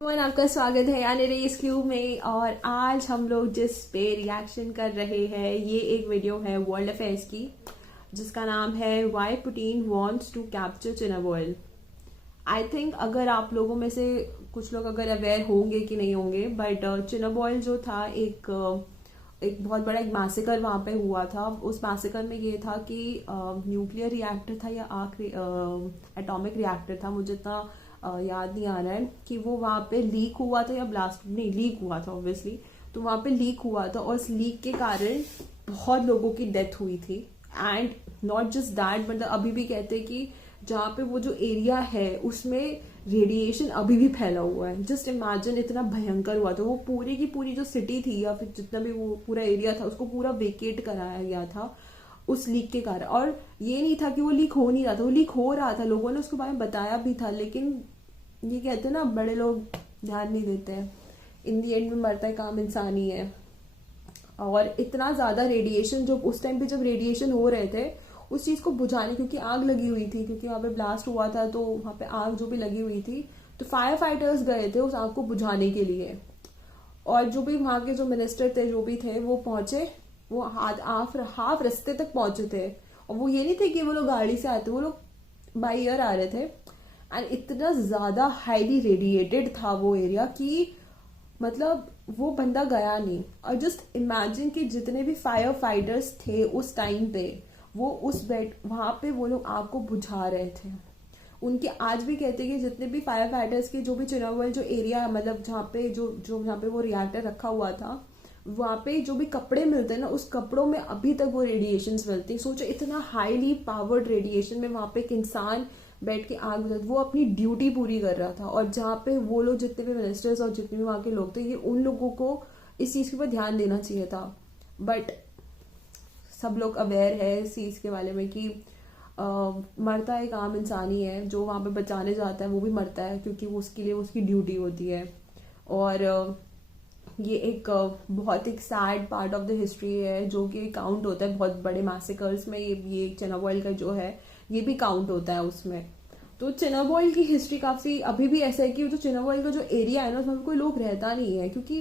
आपका स्वागत है यानी रेस क्यूब में। और आज हम लोग जिस पे रिएक्शन कर रहे हैं ये एक वीडियो है वर्ल्ड अफेयर्स की जिसका नाम है why Putin wants to capture चिनावॉल। आई थिंक अगर आप लोगों में से कुछ लोग अगर अवेयर होंगे कि नहीं होंगे, बट चिनावॉल जो था एक बहुत बड़ा एक मैसेकर वहाँ पे हुआ था। उस मैसेकर में ये था कि न्यूक्लियर रिएक्टर था या एटॉमिक रिएक्टर था, मुझे इतना याद नहीं आ रहा है कि वो वहाँ पे लीक हुआ था या ब्लास्ट नहीं, लीक हुआ था ऑब्वियसली। तो वहाँ पे लीक हुआ था और उस लीक के कारण बहुत लोगों की डेथ हुई थी। एंड नॉट जस्ट दैट, मतलब अभी भी कहते हैं कि जहाँ पे वो जो एरिया है उसमें रेडिएशन अभी भी फैला हुआ है। जस्ट इमेजिन, इतना भयंकर हुआ था। वो पूरी की पूरी जो सिटी थी या फिर जितना भी वो पूरा एरिया था उसको पूरा वेकेट कराया गया था उस लीक के कारण। और ये नहीं था कि वो लीक हो नहीं रहा था, वो लीक हो रहा था, लोगों ने उसके बारे में बताया भी था। लेकिन ये कहते हैं ना, बड़े लोग ध्यान नहीं देते हैं। इन दी एंड में मरता है काम इंसान ही है। और इतना ज्यादा रेडिएशन, जो उस टाइम पे जब रेडिएशन हो रहे थे उस चीज को बुझाने, क्योंकि आग लगी हुई थी, क्योंकि वहां पे ब्लास्ट हुआ था तो वहां पे आग जो भी लगी हुई थी, तो फायर फाइटर्स गए थे उस आग को बुझाने के लिए। और जो भी वहां के जो मिनिस्टर थे जो भी थे वो पहुंचे, वो हाफ रास्ते तक पहुंचे थे। और वो ये नहीं थे कि वो लोग गाड़ी से आते, वो लोग बाई एयर आ रहे थे। एंड इतना ज्यादा हाईली रेडिएटेड था वो एरिया कि मतलब वो बंदा गया नहीं। और जस्ट इमेजिन कि जितने भी फायर फाइटर्स थे उस टाइम पे, वो उस बेड वहां पे वो लोग आग को बुझा रहे थे। उनके आज भी कहते हैं कि जितने भी फायर फाइटर्स के जो भी चिनावल जो एरिया है, मतलब जहाँ पे जहाँ पे वो रिएक्टर रखा हुआ था, वहां पे जो भी कपड़े मिलते हैं ना, उस कपड़ों में अभी तक वो रेडिएशन मिलते हैं। सोचो इतना हाईली पावर्ड रेडिएशन में वहां पे एक इंसान बैठ के आग बुझा, वो अपनी ड्यूटी पूरी कर रहा था। और जहाँ पे वो लोग जितने भी मिनिस्टर्स और जितने भी वहां के लोग थे, ये उन लोगों को इस चीज के ऊपर ध्यान देना चाहिए था। बट सब लोग अवेयर है इस चीज के बारे में कि मरता एक आम इंसान ही है। जो वहां पे बचाने जाता है वो भी मरता है, क्योंकि वो उसके लिए उसकी ड्यूटी होती है। और ये एक बहुत एक sad part of the history है जो कि काउंट होता है बहुत बड़े मैसेकर्स में। ये चिनावॉल का जो है ये भी काउंट होता है उसमें। तो चिनावॉल की हिस्ट्री काफी अभी भी ऐसा है कि जो चिनावॉल का जो एरिया है ना, उसमें कोई लोग रहता नहीं है, क्योंकि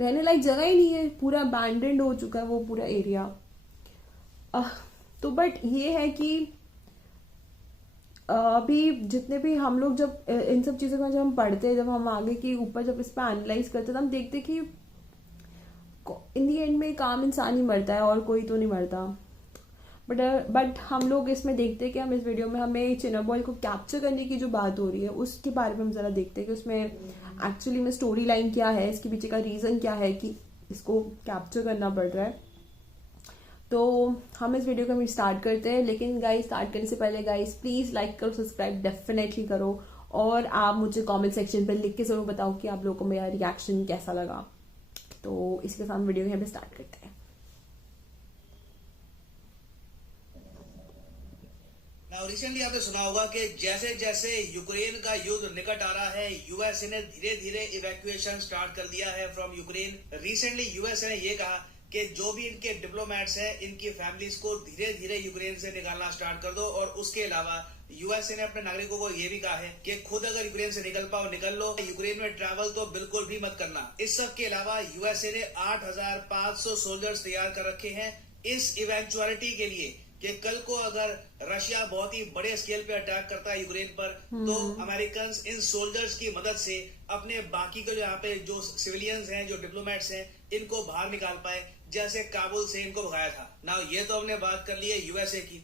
रहने लायक जगह ही नहीं है, पूरा अबैंडन्ड हो चुका है वो पूरा एरिया। तो बट ये है कि अभी जितने भी हम लोग जब इन सब चीजों का जब हम पढ़ते हैं, जब हम आगे के ऊपर जब इस पर एनालाइज करते हैं, तो हम देखते कि इन दी एंड में एक आम इंसान ही मरता है और कोई तो नहीं मरता। बट हम लोग इसमें देखते हैं कि हम इस वीडियो में हमें चिनावॉल को कैप्चर करने की जो बात हो रही है उसके बारे में हम जरा देखते हैं कि उसमें एक्चुअली में स्टोरी लाइन क्या है, इसके पीछे का रीजन क्या है कि इसको कैप्चर करना पड़ रहा है। तो हम इस वीडियो को हम स्टार्ट करते हैं। लेकिन गाइस, स्टार्ट करने से पहले गाइस प्लीज लाइक करो, सब्सक्राइब डेफिनेटली करो, और आप मुझे कमेंट सेक्शन पर लिख के जरूर बताओ कि आप लोगों को मेरा रिएक्शन कैसा लगा। तो इसके साथ वीडियो यहाँ पे स्टार्ट करते हैं। रिसेंटली आपने सुना होगा कि जैसे जैसे यूक्रेन का युद्ध निकट आ रहा है, यूएसए ने धीरे धीरे इवैक्यूएशन स्टार्ट कर दिया है फ्रॉम यूक्रेन। रिसेंटली यूएसए ने ये कहा कि जो भी इनके डिप्लोमेट्स हैं, इनकी फैमिलीज को धीरे धीरे यूक्रेन से निकालना स्टार्ट कर दो। और उसके अलावा यूएसए ने अपने नागरिकों को यह भी कहा है कि खुद अगर यूक्रेन से निकल पाओ निकल लो, यूक्रेन में ट्रैवल तो बिल्कुल भी मत करना। इस सब के अलावा यूएसए ने 8,500 सोल्जर्स तैयार कर रखे हैं इस इवेंचुअलिटी के लिए कि कल को अगर रशिया बहुत ही बड़े स्केल पे अटैक करता है यूक्रेन पर, तो अमेरिकन इन सोल्जर्स की मदद से अपने बाकी के जो यहाँ पे जो सिविलियंस हैं, जो डिप्लोमेट्स हैं, इनको बाहर निकाल पाए, जैसे काबुल से इनको भगाया था ना। ये तो हमने बात कर ली है यूएसए की,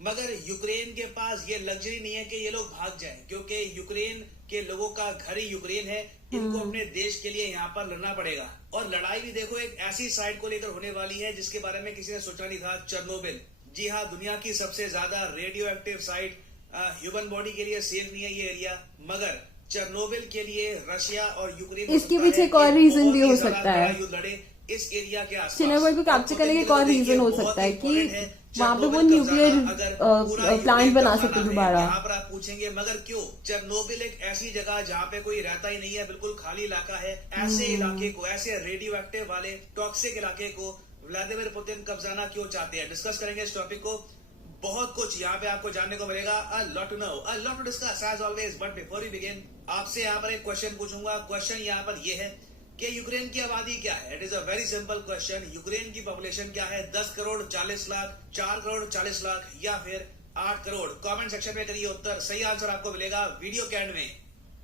मगर यूक्रेन के पास ये लग्जरी नहीं है कि ये लोग भाग जाएं, क्योंकि यूक्रेन के लोगों का घर ही यूक्रेन है। इनको अपने देश के लिए यहाँ पर लड़ना पड़ेगा। और लड़ाई भी देखो एक ऐसी साइड को लेकर होने वाली है जिसके बारे में किसी ने सोचा नहीं था, चेरनोबिल। जी हाँ, दुनिया की सबसे ज्यादा radio active site, human body के लिए सेफ नहीं है ये एरिया, मगर चेरनोबिल के लिए रशिया और यूक्रेन इसके पीछे एक और रीजन भी हो सकता है। युद्ध लड़े इस एरिया के आसपास। चिनावॉल को कैप्चर करने का एक और रीजन हो सकता है कि वहां पे वो न्यूक्लियर प्लांट बना सकते दोबारा। यहाँ पर आप पूछेंगे मगर क्यों? चेरनोबिल एक ऐसी जगह जहाँ पे कोई रहता ही नहीं है, बिल्कुल खाली इलाका है। ऐसे इलाके को, ऐसे रेडियो एक्टिव वाले टॉक्सिक इलाके को व्लादिमीर पुतिन कब्जाना क्यों चाहते हैं? डिस्कस करेंगे इस टॉपिक को। बहुत कुछ यहाँ पे आपको जानने को मिलेगा। A lot to know, a lot to discuss as always, but before we begin आपसे यहाँ पर एक क्वेश्चन पूछूंगा। क्वेश्चन यहाँ पर ये है कि यूक्रेन की आबादी क्या है। It is a very simple question. Ukraine की पॉपुलेशन क्या है? 10 करोड़ 40 लाख, 4 करोड़ 40 लाख या फिर 8 करोड़? कमेंट सेक्शन में करिए उत्तर। सही आंसर आपको मिलेगा वीडियो के एंड में।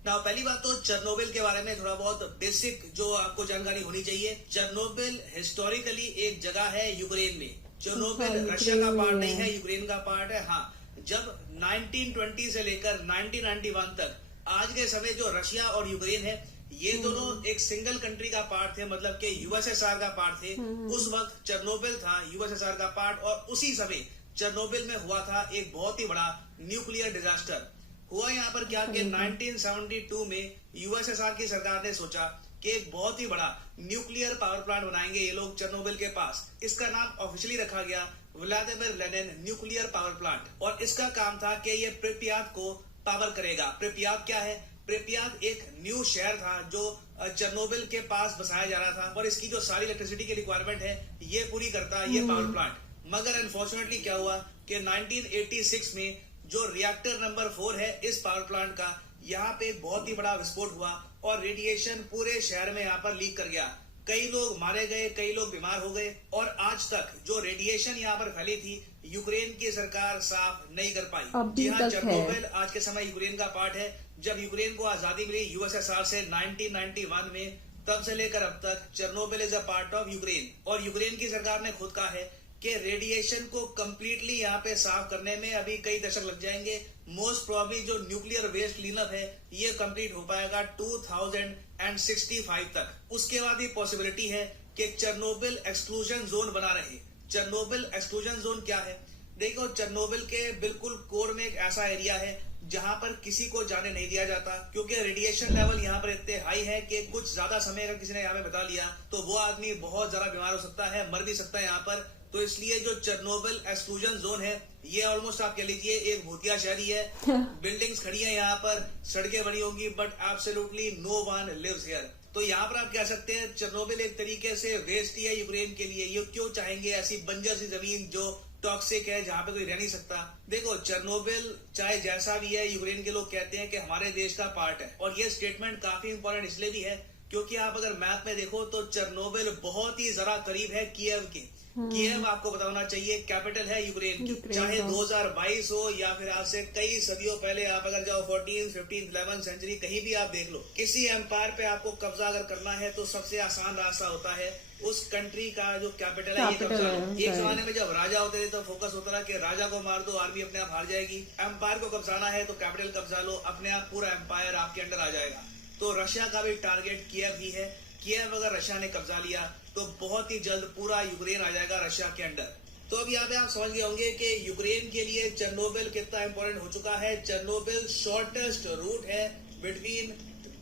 नाउ पहली बात तो चेरनोबिल के बारे में थोड़ा बहुत बेसिक जो आपको जानकारी होनी चाहिए। चेरनोबिल हिस्टोरिकली एक जगह है यूक्रेन में। चेरनोबिल रशिया का पार्ट नहीं है, यूक्रेन का पार्ट है। हाँ, जब 1920 से लेकर 1991 तक आज के समय जो रशिया और यूक्रेन है ये दोनों एक सिंगल कंट्री का पार्ट थे, मतलब कि यूएसएसआर का पार्ट थे। उस वक्त चेरनोबिल था यूएसएसआर का पार्ट, और उसी समय चेरनोबिल में हुआ था एक बहुत ही बड़ा न्यूक्लियर डिजास्टर। हुआ यहाँ पर क्या कि 1972 में यूएसएसआर की सरकार ने सोचा कि एक बहुत ही बड़ा न्यूक्लियर पावर प्लांट बनाएंगे ये लोग चेरनोबिल के पास। इसका नाम ऑफिशियली रखा गया Vladimir Lenin nuclear power plant, और इसका काम था कि ये प्रिपियात को पावर करेगा। प्रिपियात क्या है? प्रिपियात एक न्यू शहर था जो चेरनोबिल के पास बसाया जा रहा था, और इसकी जो सारी इलेक्ट्रिसिटी की रिक्वायरमेंट है ये पूरी करता है ये पावर प्लांट। मगर अनफॉर्चुनेटली क्या हुआ कि 1986 में जो रिएक्टर नंबर 4 है इस पावर प्लांट का, यहाँ पे एक बहुत ही बड़ा विस्फोट हुआ और रेडिएशन पूरे शहर में यहाँ पर लीक कर गया। कई लोग मारे गए, कई लोग बीमार हो गए, और आज तक जो रेडिएशन यहाँ पर फैली थी यूक्रेन की सरकार साफ नहीं कर पाई। जी हाँ, चेरनोबिल आज के समय यूक्रेन का पार्ट है। जब यूक्रेन को आजादी मिली यूएसएसआर से 1991 में, तब से लेकर अब तक Chernobyl is a part of Ukraine. और यूक्रेन की सरकार ने खुद कहा है कि रेडिएशन को कंप्लीटली यहाँ पे साफ करने में अभी कई दशक लग जाएंगे। मोस्ट प्रोबेबली जो न्यूक्लियर वेस्ट क्लीनअप है ये कंप्लीट हो पाएगा 2065 तक। उसके बाद ही पॉसिबिलिटी है कि चेरनोबिल एक्सक्लूजन जोन बना रहे। चेरनोबिल एक्सक्लूजन जोन क्या है? देखो, चेरनोबिल के बिल्कुल कोर में एक ऐसा एरिया है जहां पर किसी को जाने नहीं दिया जाता, क्योंकि रेडिएशन लेवल यहाँ पर इतने हाई है कि कुछ ज्यादा समय अगर किसी ने यहाँ पे बिता लिया तो वो आदमी बहुत ज्यादा बीमार हो सकता है, मर भी सकता है यहाँ पर। तो इसलिए जो चेरनोबिल एक्सक्लूजन जोन है ये ऑलमोस्ट आप कह लीजिए एक भूतिया शहर ही है। बिल्डिंग्स खड़ी है यहाँ पर, सड़कें बनी होंगी, but absolutely no one lives here. तो यहाँ पर आप कह सकते हैं चेरनोबिल एक तरीके से वेस्ट ही है यूक्रेन के लिए। ये क्यों चाहेंगे ऐसी बंजर सी जमीन जो टॉक्सिक है, जहाँ पे कोई रह नहीं सकता। देखो, चेरनोबिल चाहे जैसा भी है, यूक्रेन के लोग कहते हैं कि हमारे देश का पार्ट है, और ये स्टेटमेंट काफी इंपॉर्टेंट इसलिए भी है क्योंकि आप अगर मैप में देखो तो चेरनोबिल बहुत ही जरा करीब है कीव के। कीव आपको पता होना चाहिए कैपिटल है यूक्रेन की। चाहे 2022 हो या फिर आज से कई सदियों पहले आप अगर जाओ 14, 15, 11 सेंचुरी कहीं भी आप देख लो, किसी एम्पायर पे आपको कब्जा अगर करना है तो सबसे आसान रास्ता होता है उस कंट्री का जो कैपिटल है ये कब्जा लो। एक जमाने में जब राजा होते थे तो फोकस होता था कि राजा को मार दो, आर्मी अपने आप हार जाएगी। एम्पायर को कब्जाना है तो कैपिटल कब्जा लो, अपने आप पूरा एम्पायर आपके अंडर आ जाएगा। तो रशिया का भी टारगेट कीव ही है। कीव अगर रशिया ने कब्जा लिया तो बहुत ही जल्द पूरा यूक्रेन आ जाएगा रशिया के अंडर। तो अब यहाँ पे आप समझ गए होंगे कि यूक्रेन के लिए चेरनोबिल कितना इंपॉर्टेंट हो चुका है। चेरनोबिल शॉर्टेस्ट रूट है बिटवीन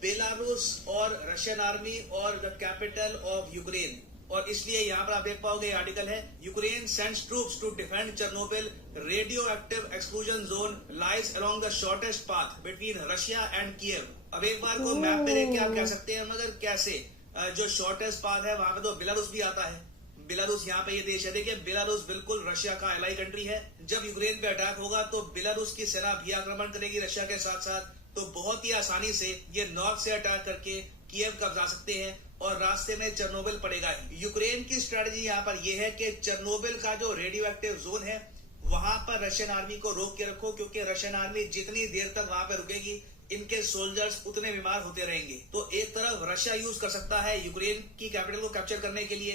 बेलारूस और रशियन आर्मी और द कैपिटल ऑफ यूक्रेन। और इसलिए यहाँ पर आप देख पाओगे आर्टिकल है, Ukraine sends troops to defend Chernobyl, radioactive exclusion zone lies along the shortest path between Russia and Kiev. अब एक बार को मैप पे देख के आप कह सकते हैं मगर कैसे? जो शॉर्टेस्ट पाथ है वहां पे तो बेलारूस भी आता है। बेलारूस यहाँ पे ये देश है, देखिए बेलारूस बिल्कुल रशिया का एलाई कंट्री है। जब यूक्रेन पे अटैक होगा तो बेलारूस की सेना भी आक्रमण करेगी रशिया के साथ साथ। तो बहुत ही आसानी से ये नॉर्थ से अटैक करके कीव कब्जा सकते हैं और रास्ते में चेरनोबिल पड़ेगा। यूक्रेन की स्ट्रेटजी यहाँ पर यह है कि चेरनोबिल का जो रेडियो एक्टिव जोन है वहां पर रशियन आर्मी को रोक के रखो, क्योंकि रशियन आर्मी जितनी देर तक वहां पर रुकेगी इनके सोल्जर्स उतने बीमार होते रहेंगे। तो एक तरफ रशिया यूज कर सकता है यूक्रेन की कैपिटल को कैप्चर करने के लिए,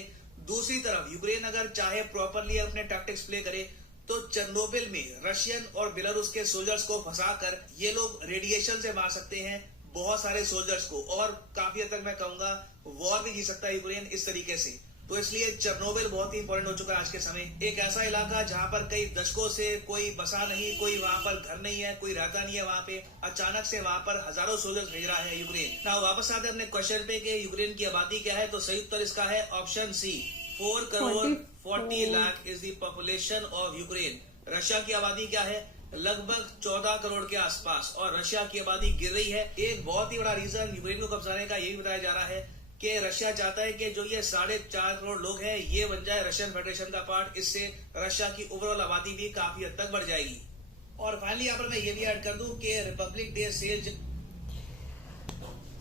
दूसरी तरफ यूक्रेन अगर चाहे प्रॉपरली अपने टैक्टिक्स प्ले करे तो चेरनोबिल में रशियन और बेलारूस के सोल्जर्स को फंसाकर ये लोग रेडिएशन से मार सकते हैं बहुत सारे सोल्जर्स को, और काफी हद तक मैं कहूंगा वॉर भी जीत सकता है यूक्रेन इस तरीके से। तो इसलिए चेरनोबिल बहुत ही इंपॉर्टेंट हो चुका है आज के समय। एक ऐसा इलाका जहां पर कई दशकों से कोई बसा नहीं, कोई वहां पर घर नहीं है, कोई रहता नहीं है वहां पे, अचानक से वहां पर हजारों सोल्जर्स भेज रहा है यूक्रेन। ना वापस आते अपने क्वेश्चन पे कि यूक्रेन की आबादी क्या है, तो सही उत्तर इसका है option C, 4 crore 40 lakh is the population of Ukraine. Russia की आबादी क्या है? लगभग 14 करोड़ के आसपास, और रशिया की आबादी गिर रही है। एक बहुत ही बड़ा रीजन यूक्रेन को कब्जाने का यही बताया जा रहा है कि रशिया चाहता है कि जो ये 4.5 करोड़ लोग हैं ये बन जाए रशियन फेडरेशन का पार्ट। इससे रशिया की ओवरऑल आबादी भी काफी हद तक बढ़ जाएगी। और फाइनली यहाँ पर मैं ये भी ऐड कर दूं कि Republic Day sale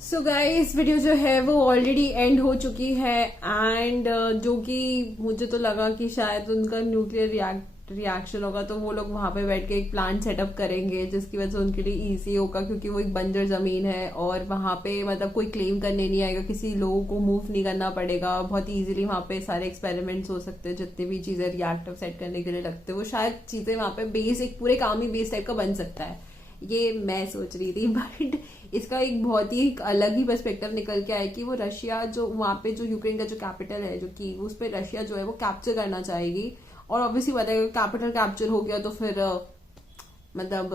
so guys video जो है वो ऑलरेडी एंड हो चुकी है एंड जो कि मुझे तो लगा कि शायद उनका न्यूक्लियर रिएक्शन होगा तो वो लोग वहां पे बैठ के एक प्लांट सेटअप करेंगे जिसकी वजह से उनके लिए इजी होगा, क्योंकि वो एक बंजर जमीन है और वहां पे मतलब कोई क्लेम करने नहीं आएगा, किसी लोगों को मूव नहीं करना पड़ेगा, बहुत इजीली वहां पे सारे एक्सपेरिमेंट्स हो सकते हैं, जितने भी चीजें रिएक्टर सेट करने के लिए लगते हैं वो शायद चीजें वहां पे बेस एक पूरे काम ही बेस टाइप का बन सकता है, ये मैं सोच रही थी। बट इसका एक बहुत ही अलग ही पर्सपेक्टिव निकल के आया कि वो रशिया जो वहां पे जो यूक्रेन का जो कैपिटल है जो कि उस पर रशिया जो है वो कैप्चर करना चाहेगी। और ऑब्वियसली पता है कैपिटल कैप्चर हो गया तो फिर मतलब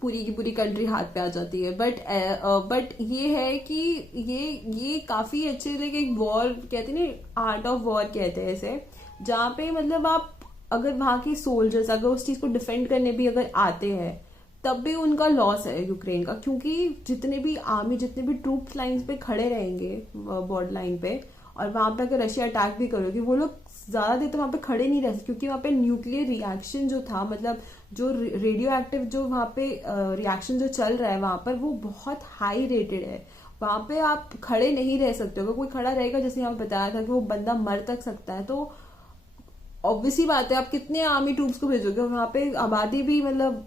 पूरी की पूरी कंट्री हाथ पे आ जाती है। बट ये है कि ये काफी अच्छे लाइक एक वॉर कहते हैं ना, आर्ट ऑफ वॉर कहते हैं इसे, जहाँ पे मतलब आप अगर वहां के सोल्जर्स अगर उस चीज को डिफेंड करने भी अगर आते हैं तब भी उनका लॉस है यूक्रेन का, क्योंकि जितने भी आर्मी जितने भी ट्रूप लाइंस पे खड़े रहेंगे बॉर्डर लाइन पे और वहां पे अगर रशिया अटैक भी करोगे वो लोग ज्यादा देर तो वहां पे खड़े नहीं रह सकते, क्योंकि वहां पे न्यूक्लियर रिएक्शन जो था मतलब जो रेडियो एक्टिव जो वहां पे रिएक्शन जो चल रहा है वहां पर वो बहुत हाई रेटेड है। वहां पे आप खड़े नहीं रह सकते, अगर कोई खड़ा रहेगा जैसे यहाँ बताया था कि वो बंदा मर तक सकता है, तो ऑब्वियसली बात है आप कितने आर्मी ट्रूप्स को भेजोगे, वहां पे आबादी भी मतलब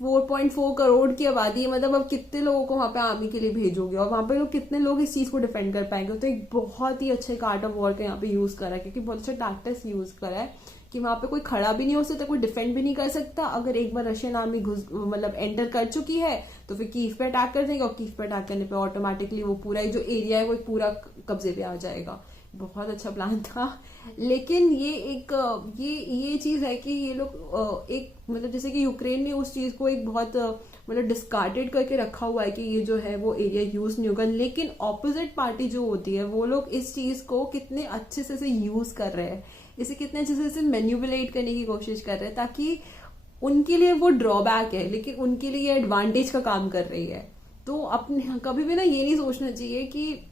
4.4 करोड़ की आबादी है, मतलब अब कितने लोगों को वहां पे आर्मी के लिए भेजोगे और वहां पे लोग कितने लोग इस चीज को डिफेंड कर पाएंगे। तो एक बहुत ही अच्छे आर्ट ऑफ वॉर का यहाँ पे यूज करा है, क्योंकि बहुत अच्छा टैक्टिक्स यूज करा है कि वहां पे कोई खड़ा भी नहीं हो सकता, कोई डिफेंड भी नहीं कर सकता। अगर एक बार रशियन आर्मी मतलब एंटर कर चुकी है तो फिर कीव पे अटैक कर देंगे और कीव पे अटैक करने पे ऑटोमेटिकली वो पूरा जो एरिया है वो पूरा कब्जे पे आ जाएगा। बहुत अच्छा प्लान था, लेकिन ये एक ये चीज है कि ये लोग एक मतलब जैसे कि यूक्रेन ने उस चीज को एक बहुत मतलब डिस्कार्डेड करके रखा हुआ है कि ये जो है वो एरिया यूज नहीं होगा, लेकिन ऑपोजिट पार्टी जो होती है वो लोग इस चीज को कितने अच्छे से यूज कर रहे हैं, इसे कितने अच्छे से मैन्युपुलेट करने की कोशिश कर रहे हैं ताकि उनके लिए वो ड्रॉबैक है लेकिन उनके लिए एडवांटेज का काम कर रही है। तो अपने कभी भी ना ये नहीं सोचना चाहिए कि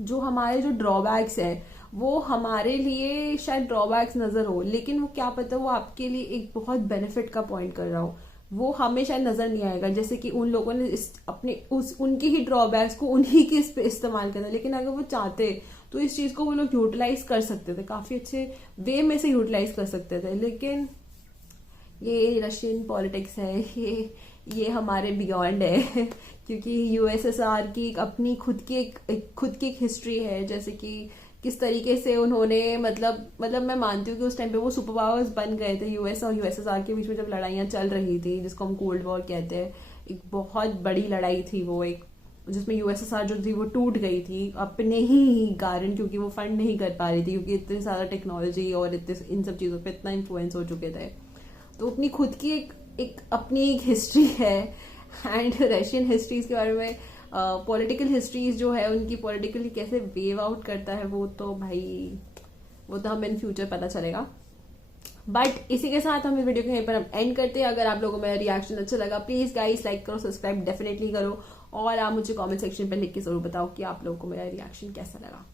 जो हमारे जो ड्रॉबैक्स है वो हमारे लिए शायद ड्रॉबैक्स नजर हो, लेकिन वो क्या पता वो आपके लिए एक बहुत बेनिफिट का पॉइंट कर रहा हो, वो हमें शायद नजर नहीं आएगा। जैसे कि उन लोगों ने उनकी ही ड्रॉबैक्स को उन्हीं के इस पे इस्तेमाल करना, लेकिन अगर वो चाहते तो इस चीज को वो लोग यूटिलाइज कर सकते थे, काफी अच्छे वे में से यूटिलाइज कर सकते थे। लेकिन ये रशियन पॉलिटिक्स है, ये हमारे बियॉन्ड है क्योंकि यूएसएसआर की अपनी खुद की एक हिस्ट्री है, जैसे कि किस तरीके से उन्होंने मतलब मैं मानती हूँ कि उस टाइम पे वो सुपर पावर्स बन गए थे। यूएस और यूएसएसआर के बीच में जब लड़ाइयाँ चल रही थी जिसको हम कोल्ड वॉर कहते हैं, एक बहुत बड़ी लड़ाई थी वो, एक जिसमें यूएसएसआर जो थी वो टूट गई थी अपने ही कारण, क्योंकि वो फंड नहीं कर पा रही थी, क्योंकि इतनी सारा टेक्नोलॉजी और इन सब चीजों पे इतना इन्फ्लुएंस हो चुके थे। तो अपनी खुद की एक अपनी एक हिस्ट्री है एंड रशियन हिस्ट्रीज के बारे में पॉलिटिकल हिस्ट्रीज जो है उनकी पॉलिटिकली कैसे वेव आउट करता है वो तो भाई वो तो हमें इन फ्यूचर पता चलेगा। बट इसी के साथ हम इस वीडियो को यहीं पर हम एंड करते हैं। अगर आप लोगों को मेरा रिएक्शन अच्छा लगा प्लीज गाइस लाइक करो, सब्सक्राइब डेफिनेटली करो और आप मुझे कमेंट सेक्शन पर लिख के जरूर बताओ कि आप लोगों को मेरा रिएक्शन कैसा लगा।